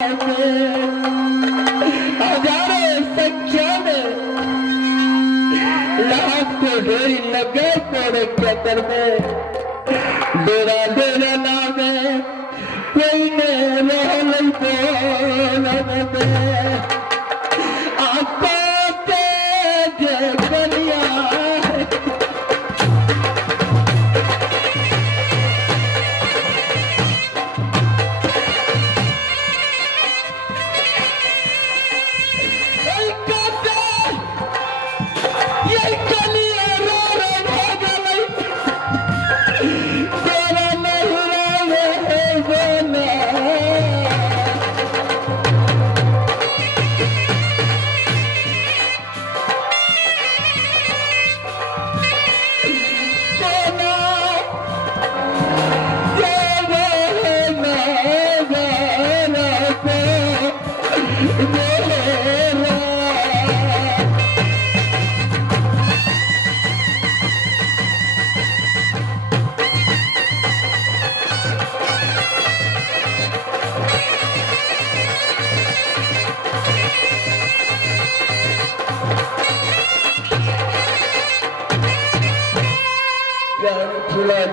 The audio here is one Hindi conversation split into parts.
हजारों संख्या में लाख को ढेरी लगे कोड़े के अंदर में डेरा डेरा नाम है कोई ने रोल बोल आपको तेज बनिया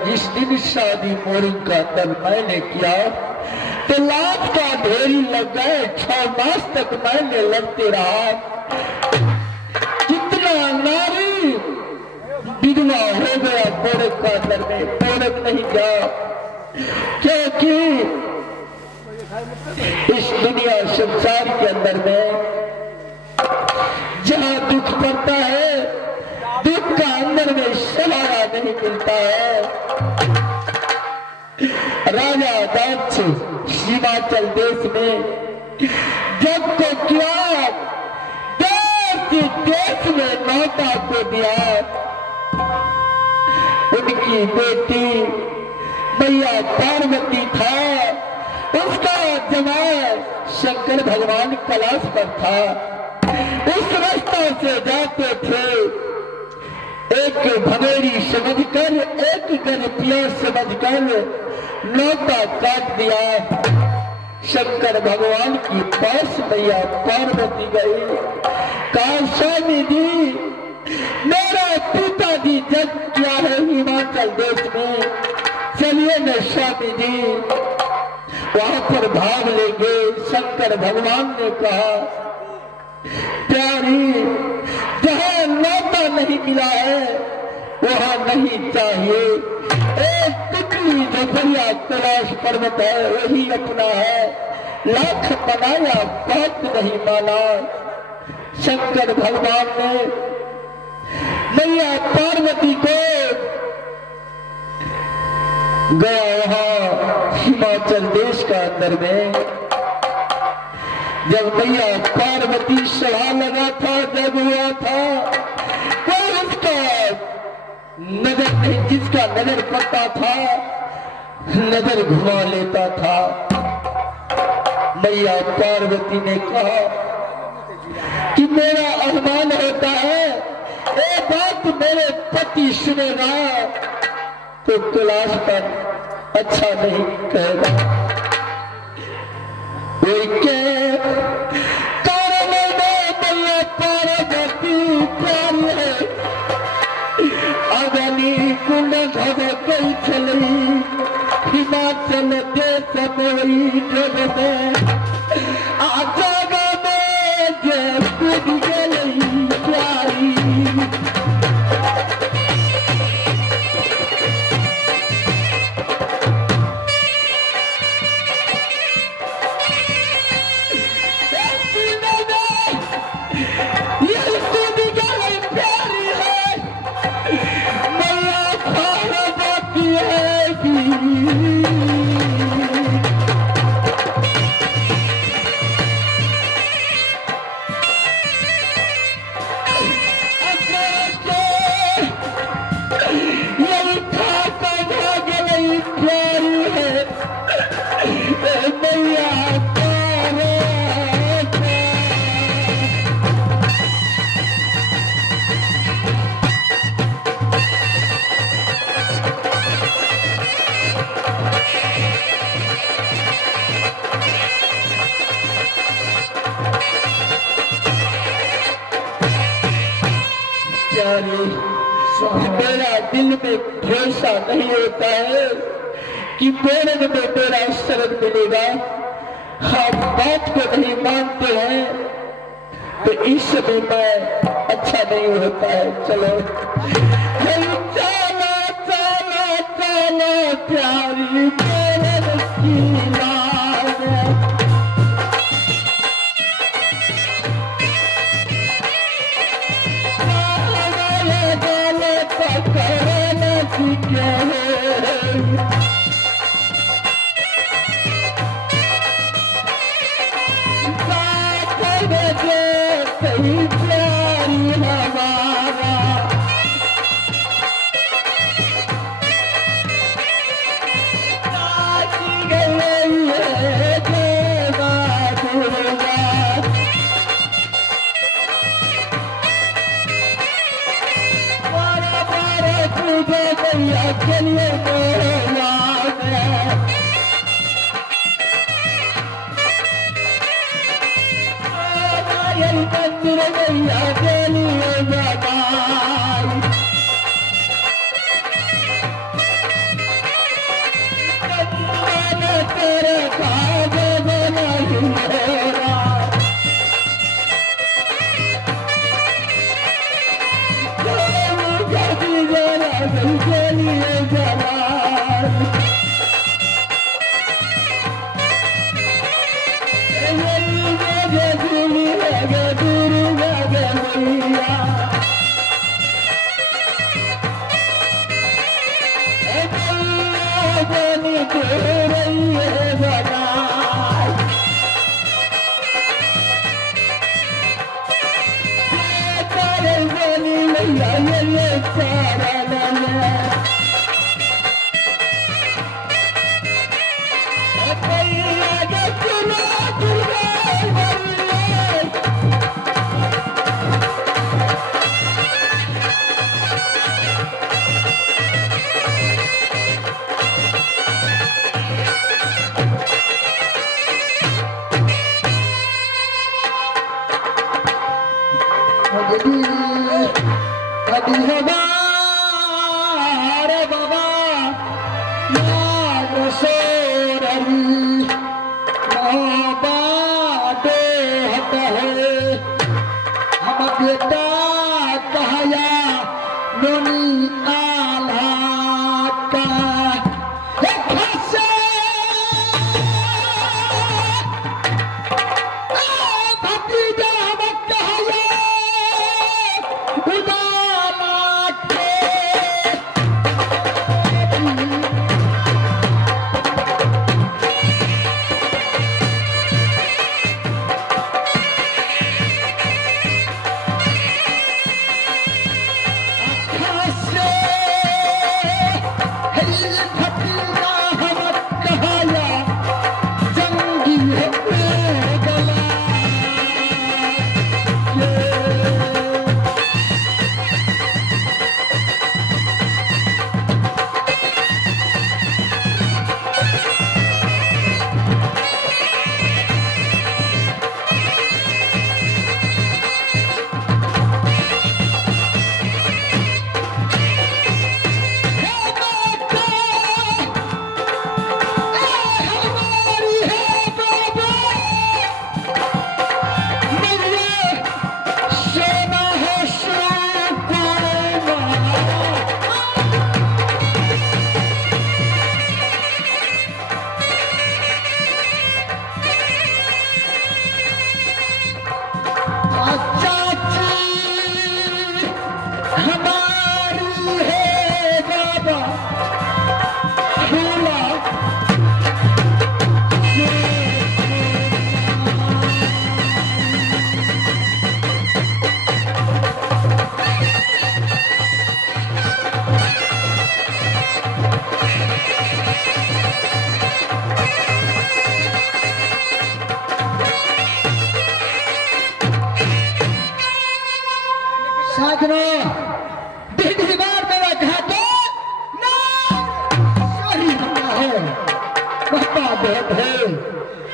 जिस दिन शादी मोरी का तब मैंने किया तो लाख का ढेरी लग गए 6 मास तक मैंने लगते रहा जितना नारी विधवा हो गया पोड़क का अंदर में पोड़क नहीं गया क्योंकि इस दुनिया संसार के अंदर में जहां दुख पड़ता है दुख का अंदर में सहारा नहीं मिलता है। राजा दक्ष हिमाचल देश में जब को किया देश में नौता को दिया उनकी बेटी मैया पार्वती था उसका जमाई शंकर भगवान कैलाश पर था। उस रास्ता से जाते थे एक भगोरी समझकर एक गरपिया समझकर नौता काट दिया। शंकर भगवान की पास मैया पार्वती गई कहा स्वामी जी मेरा पिताजी जन्म किया है हिमाचल देश में चलिए न स्वामी जी वहां पर भाग लेंगे। शंकर भगवान ने कहा प्यारी जहां नौता नहीं मिला है वहां नहीं चाहिए। एक तितली झोपड़िया कैलाश पर्वत है वही अपना है लाख मनाया बात नहीं माना। शंकर भगवान ने मैया पार्वती को गया वहां हिमाचल देश का अंदर में जब मैया पार्वती सभा लगा था जब हुआ था कोई उसका नजर नहीं जिसका नजर पड़ता था नजर घुमा लेता था। मैया पार्वती ने कहा कि मेरा अभिमान होता है ये बात मेरे पति सुनेगा तो कैलाश पर अच्छा नहीं कहेगा। हिमाचल देश में जगत आजा प्यारी प्यारे, मेरा दिल में भरोसा नहीं होता है कि मेरे में मेरा शरण मिलेगा। हम बात को नहीं मानते हैं तो इस समय मैं अच्छा नहीं होता है। चलो चलो चलो चलो प्यारी मेरे की लाज,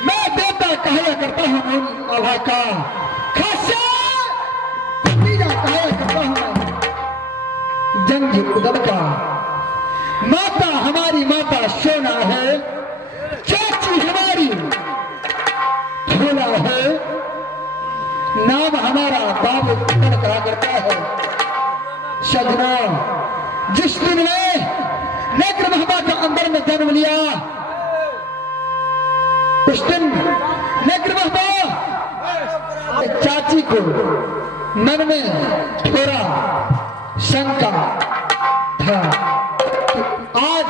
मैं देवता कहया करता हूँ अल्लाह का, खासा भतीजा कहया करता हूँ। जंग उदल का। माता हमारी माता सोना है, चाची हमारी फूला है, नाम हमारा बाबू उदल कहा करता है। सजना जिस दिन ने नेत्र महबा के अंदर में जन्म लिया, उस दिन नेत्र महबा चाची को मन में थोड़ा शंका था कि आज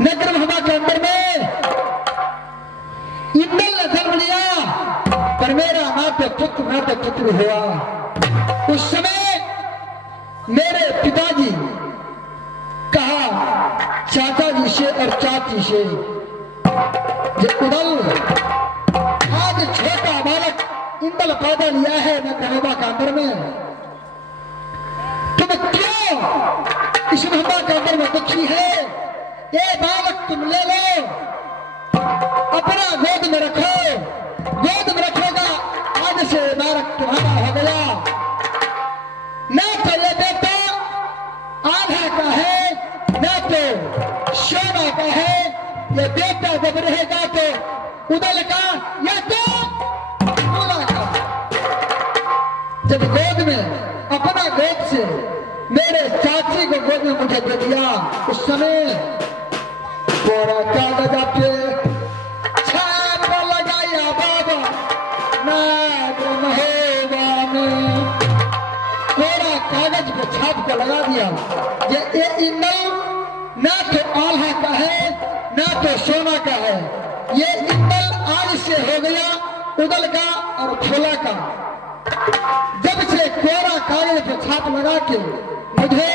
नेत्र महबा के अंदर में इंदल ने जन्म लिया, पर मेरा नाते पुत्र हुआ। उस समय मेरे पिताजी कहा चाचा जी से और चाची से, जे उदल आज छोटा बालक इंदल पैदा लिया है नेत्र महबा के अंदर में, तुम क्यों इस महबा के अंदर में दुखी है? ये बालक तुम ले लो, अपना गोद में रखो, गोद में रखोगा, आज से बालक तुम्हारा हो गया। न तो ये बेटा आधा का है, न तो सोना का है। ये बेटा जब रहेगा तो उदल का या तो फूला का। जब गोद में अपना गोद से मेरे चाची को गोद में मुझे दे दिया, उस समय पूरा कागज पे छाप लगाया बाबा नेत्र महबा में, पूरा कागज पे छाप को लगा दिया। ये इंदल ना तो आल्हा का है, ना तो सोना का है। ये इंदल आज से हो गया उदल का और फूला का। जब से कोरा कागज पे छाप लगा के मुझे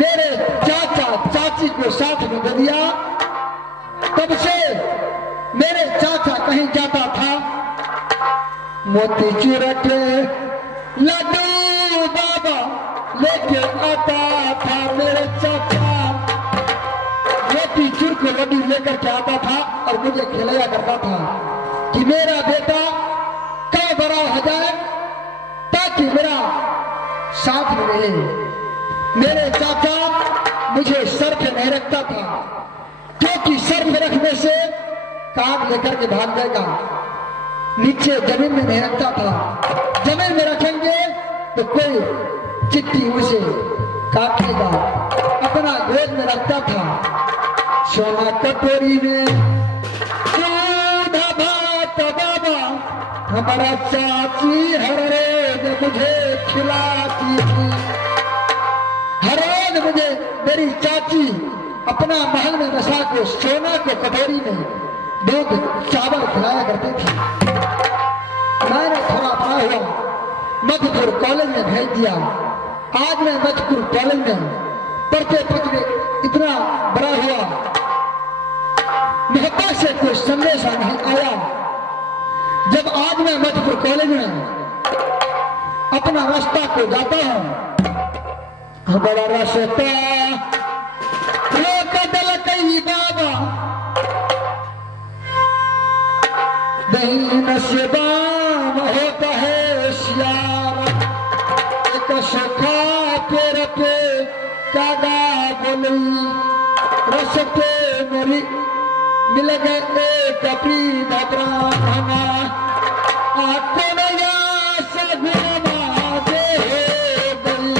मेरे चाचा चाची को साथ में दे दिया, तब से मेरे चाचा कहीं जाता था, मोती चूर के लड्डू बाबा लेके आता था। मेरे चाचा मोती चूर के लड्डू लेकर के आता था और मुझे खिलाया करता था कि मेरा बेटा कब बड़ा हो जाए ताकि मेरा साथ में रहे। मेरे चाचा मुझे सर पे नहीं रखता था, क्योंकि सर पे रखने से काग लेकर के भाग जाएगा। नीचे जमीन में नहीं रखता था, जमीन में रखेंगे तो कोई चिट्ठी उसे काटेगा। अपना गोद में रखता था, सोना कटोरी में दूध भात बाबा हमारा चाची हर रोज मुझे खिलाती थी। हर रोज मुझे मेरी चाची अपना महल में बसा को सोना को कटोरी में दूध चावल खिलाया करती थी। मैंने थोड़ा बड़ा हुआ, मधुपुर कॉलेज में भेज दिया। आज मैं मधुपुर कॉलेज में पढ़ते पढ़ते इतना बड़ा हुआ, महबा से कोई संदेश नहीं आया। जब आज मैं मधुपुर कॉलेज में अपना रास्ता को जाता हूँ, बड़ा रास्ता कदल कई बाबा दहीन से बाम होता है श्याम, एक सुखा पेड़ पे कागा बोली रसते मेरी मिल गए एक प्रीत ब्राह्मणा आपको नया सगुना दे गई।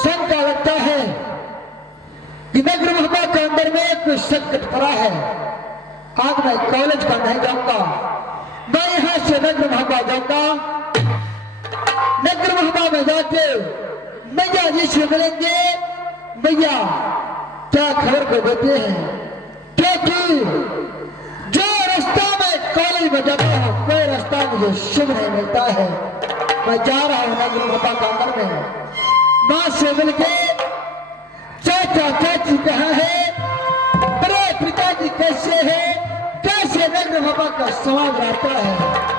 शंका लगता है कि नगर महबा के अंदर में कुछ संकट पड़ा है। आज मैं कॉलेज का नहीं जाऊंगा, मैं यहां से नगर महबा जाऊंगा। नगर महबा में जाके मैया जी से मिलेंगे। मैया क्या खबर को देते हैं, क्योंकि जो रास्ता में कॉलेज में जाता हूं कोई रास्ता मुझे शुभ नहीं मिलता है। मैं जा रहा हूं नगर महबा के अंदर में, मां से मिलके चाचा चाची कहाँ है, बड़े पिताजी कैसे है, कैसे नगर महबा का समाज रहता है।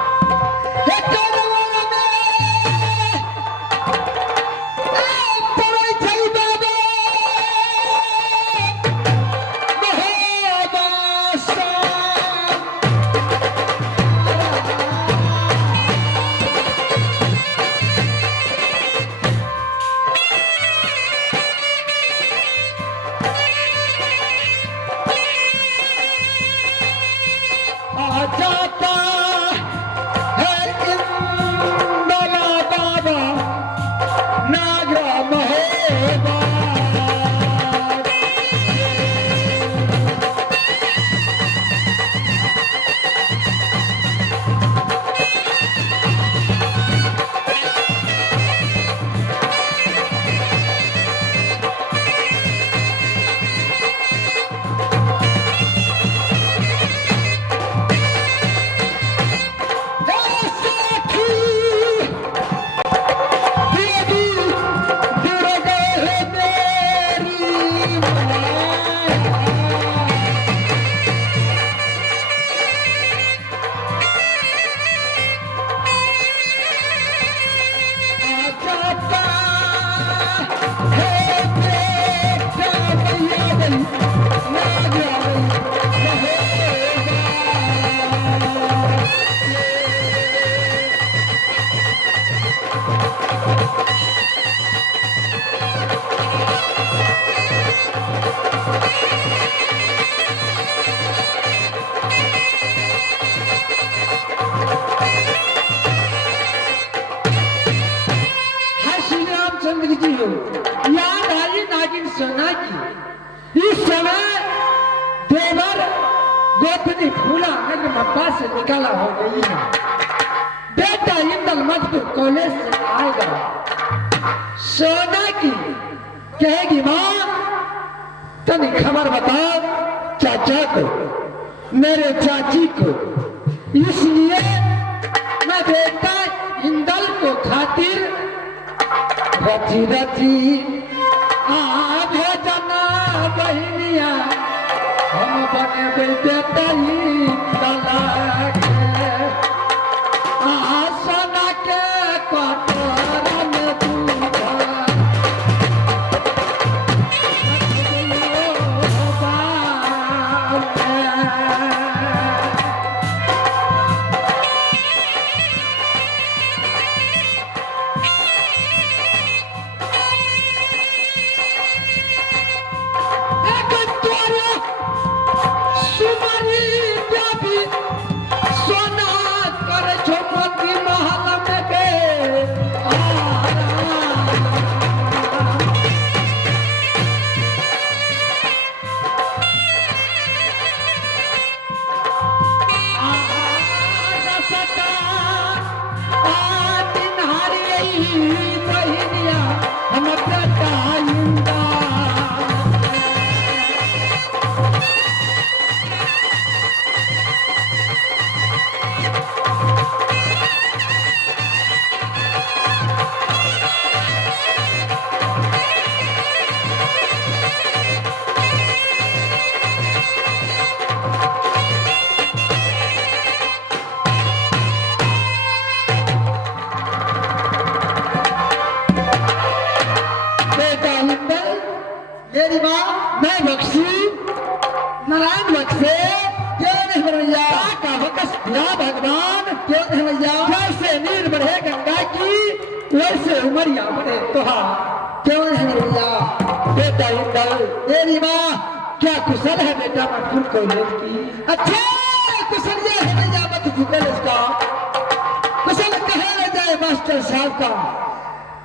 याद आई नागिन सोना की। इस समय देवर गोपनी फूला नगर महबा से निकाला हो गई है। बेटा इंदल मजदूर कॉलेज से आएगा। सोना की कहेगी माँ तनी खबर बता चाचा को, मेरे चाची को, इसलिए मैं बेटा इंदल को खातिर रची रची भोजना बहनिया हम बने बेटा ही तलाक सोना के कटोरा में दूध मेरी माँ मैं बख्शी नारायण बख्शे क्यों नहीं भैया का बकस दिया भगवान क्यों नहीं भैया जैसे नीर बढ़े गंगा की वैसे उमरिया बढ़े तुहार क्यों नहीं भैया बेटा इंदल मेरी माँ क्या कुशल है बेटा मधुपुर कॉलेज की अच्छा कुशल ये है भैया मधुपुर कॉलेज का कुशल कहा जाए मास्टर साहब का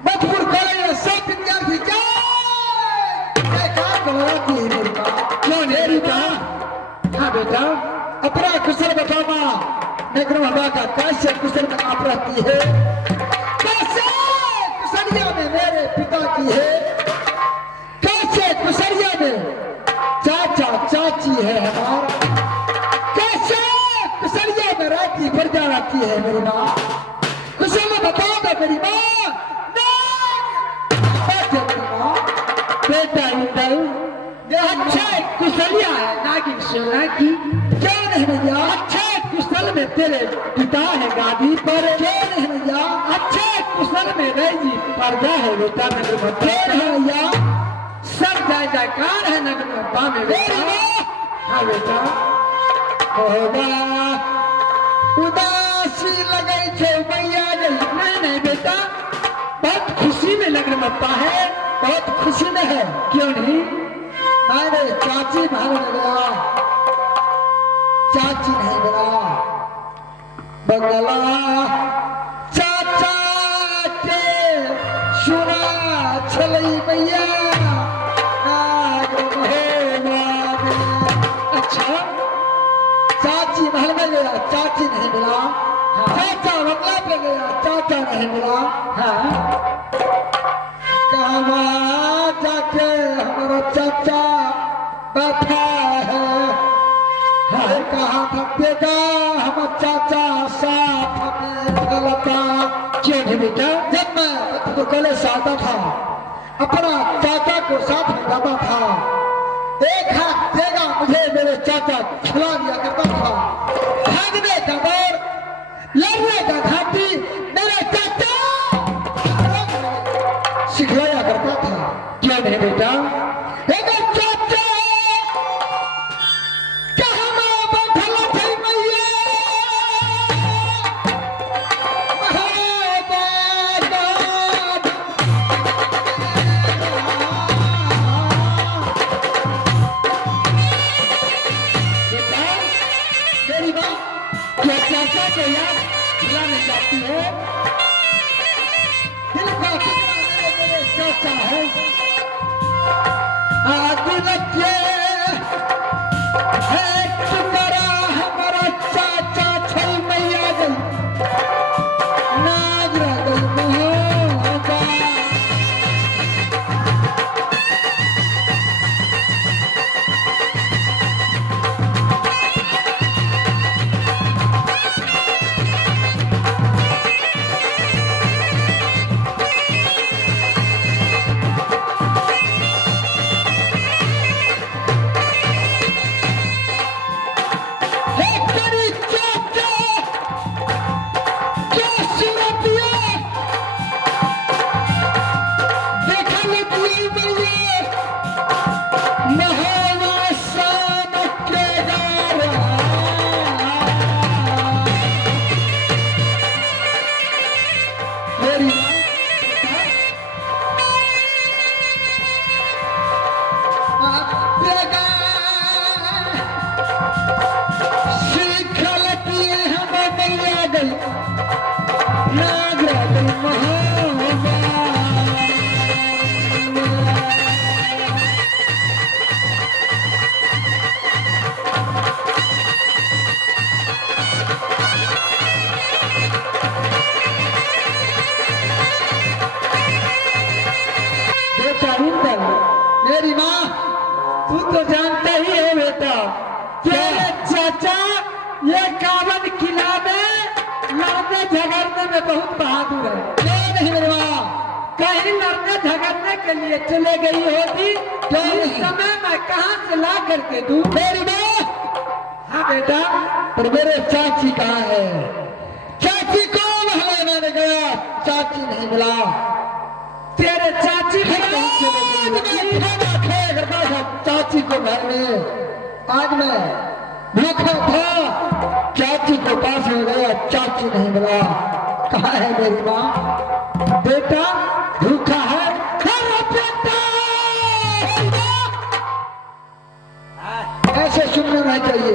मधुपुर कॉलेज में सब विद्यार्थी क्या कुशल बताना नगर बाबा का कैसे कुशल में आप रहती है, कैसे कुशलिया में मेरे पिता की है, कैसे कुशलिया में चाचा चाची है हमारा, कैसे कुशलिया में रहती प्रजा रहती है मेरी माँ, कुशल में बताओगा मेरी माँ। बेटा इंदल अच्छा कुशलिया है नागिन सोना की, क्यों नहीं भैया, अच्छे कुशल में तेरे पिता है गादी पर, क्यों नहीं भैया, अच्छे कुशल में रही प्रजा है बेटा नगर क्यों नहीं भैया, सब जय जयकार है नगर में बेटा। हाँ बेटा होगा उदासी लगे छे भैया गई, नहीं नहीं बेटा बहुत खुशी में लग रहा है, बहुत खुशी में है, क्यों नहीं मैंने चाची भाग गया, चाची नहीं बना बंगला चाचा के सुना छलई भैया अच्छा चाची महल में गया, चाची नहीं मिला, चाचा बंगला पे गया, चाचा नहीं मिला, हाँ कहाँ जाके हमारा चाचा बैठा है, हाँ कहाँ थकेगा हमारा चाचा साथ में चलता, क्यों नहीं बेटा जब मैं तो कॉलेज से आता था अपना चाचा को साथ में जाता था, एक हाथ देगा मुझे मेरे चाचा खिला दिया करता था, भागने का दौर लड़ने का घाटी मेरे चाचा सिखलाया करता था, क्यों नहीं बेटा अगर चाचा कहाँ में बैठल थी मैया बेटा मेरी माँ क्या चाचा को याद खिलाने जाती है, दिल का टुकड़ा मेरे चाचा है, दिल के है टुकड़ा हमारा चाचा छल मैया गई नागरा गई मोहब्बत। मेरी माँ तू तो जानता ही है बेटा तेरे चाचा ये कावन किला में लड़ने झगड़ने में बहुत बहादुर है, क्यों नहीं मेरी माँ, कहीं लड़ने झगड़ने के लिए चले गई होती तो इस समय मैं कहाँ से ला करके दूं। मेरी माँ हाँ बेटा पर मेरे चाची कहाँ है, चाची को महल मैंने गया, चाची नहीं मिला, तेरे चाची भी कहीं चले गई होती। खाना खाया करता था चाची को घर में, आज मैं भूखा था, चाची को पास हो गया, चाची नहीं मिला, कहाँ है मेरी माँ, बेटा भूखा है, खाना बेटा ऐसे सुनना नहीं चाहिए,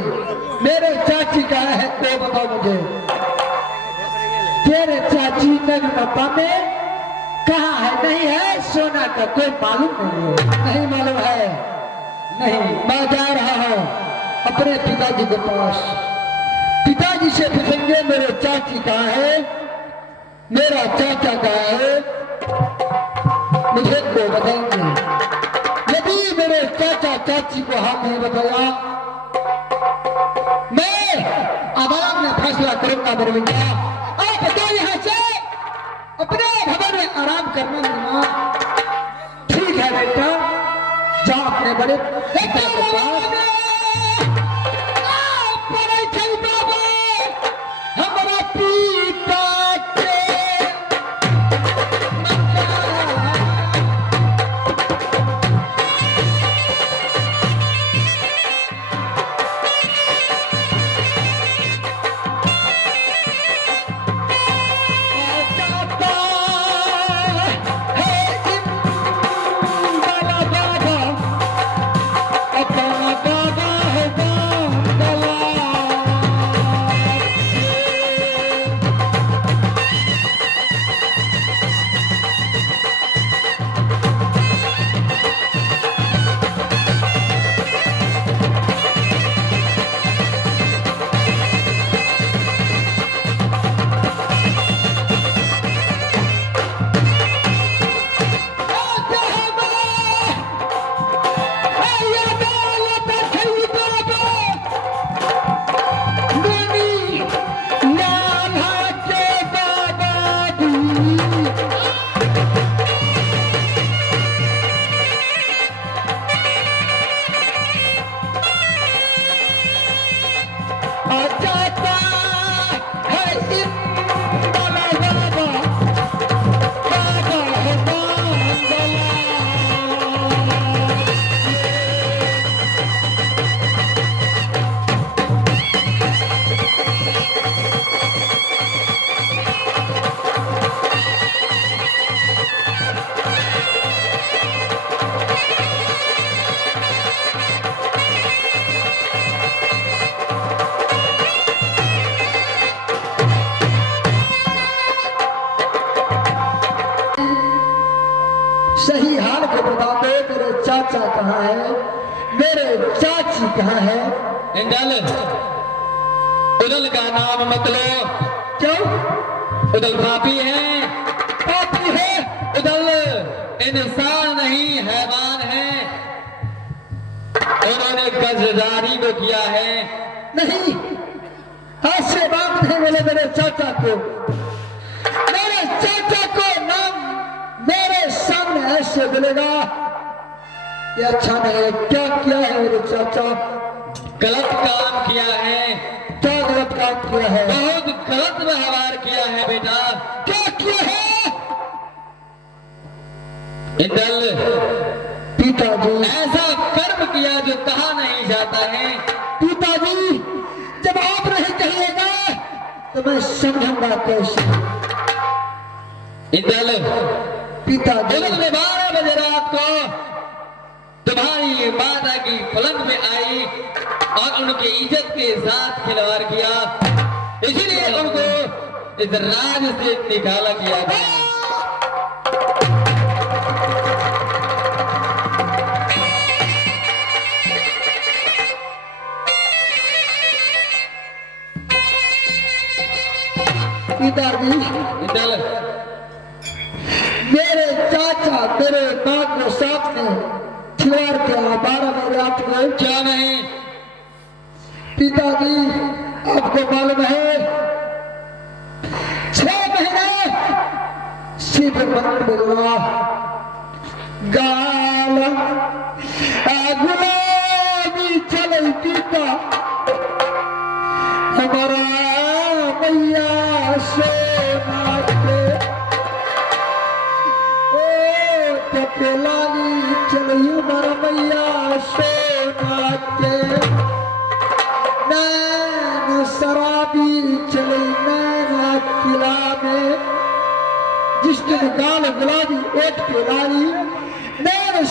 मेरे चाची कहाँ है तो बताओ मुझे, तेरे चाची नगरपा में कहाँ है, नहीं है सोना का कोई मालूम नहीं है। नहीं मालूम है, नहीं मैं जा रहा हूँ अपने पिताजी के पास, पिताजी से पूछेंगे मेरे चाची कहाँ है, मेरा चाचा कहाँ है, मुझे वो बताएंगे। यदि मेरे चाचा चाची को हाथ नहीं बताया, मैं आवाम में फैसला करूंगा दरमिया। आप बताओ यहाँ से अपने भवन में आराम करना मेरा। ठीक है बेटा, जा अपने बड़े पिता के पास। हमारा पिता के सही हाल को बता दो, मेरे चाचा कहाँ है, मेरे चाची कहाँ है। इंदल, उदल का नाम मत लो। क्यों? उदल पापी है, पापी है? उदल इंसान नहीं हैवान है। उन्होंने कर्जदारी को किया है। नहीं, आज से बात नहीं बोले मेरे चाचा को। मेरे चाचा को नाम मेरे सामने ऐसे बोलेगा, ये अच्छा नहीं है। क्या किया है मेरे चाचा? गलत काम किया है। क्या गलत काम किया है? बहुत गलत व्यवहार किया है बेटा। क्या किया है? इंदल, पिताजी, ऐसा कर्म किया जो कहा नहीं जाता है। पिताजी, जब आप नहीं कहिएगा तो मैं समझूंगा कैसे। इंदल, पिताजी, उन्होंने 12 बजे रात को तुम्हारी माता की पलंग में आई और उनकी इज्जत के साथ खिलवाड़ किया, इसीलिए उनको इस राज से निकाला किया गया। पिताजी, इंदल, मेरे चाचा मेरे माँ को सामने खिलवाड़ किया 12 बजे रात को। क्या नहीं? पिताजी, आपको मालूम है 6 महीने शिव मंदिर गाल गुलाबी चल पीता हमारा मैया सोना के ओ तपेलानी चली हमारा मैया सोना के नैन शराबी चली नैना किला में जिस दिन गाल गुलाबी ओट के लाली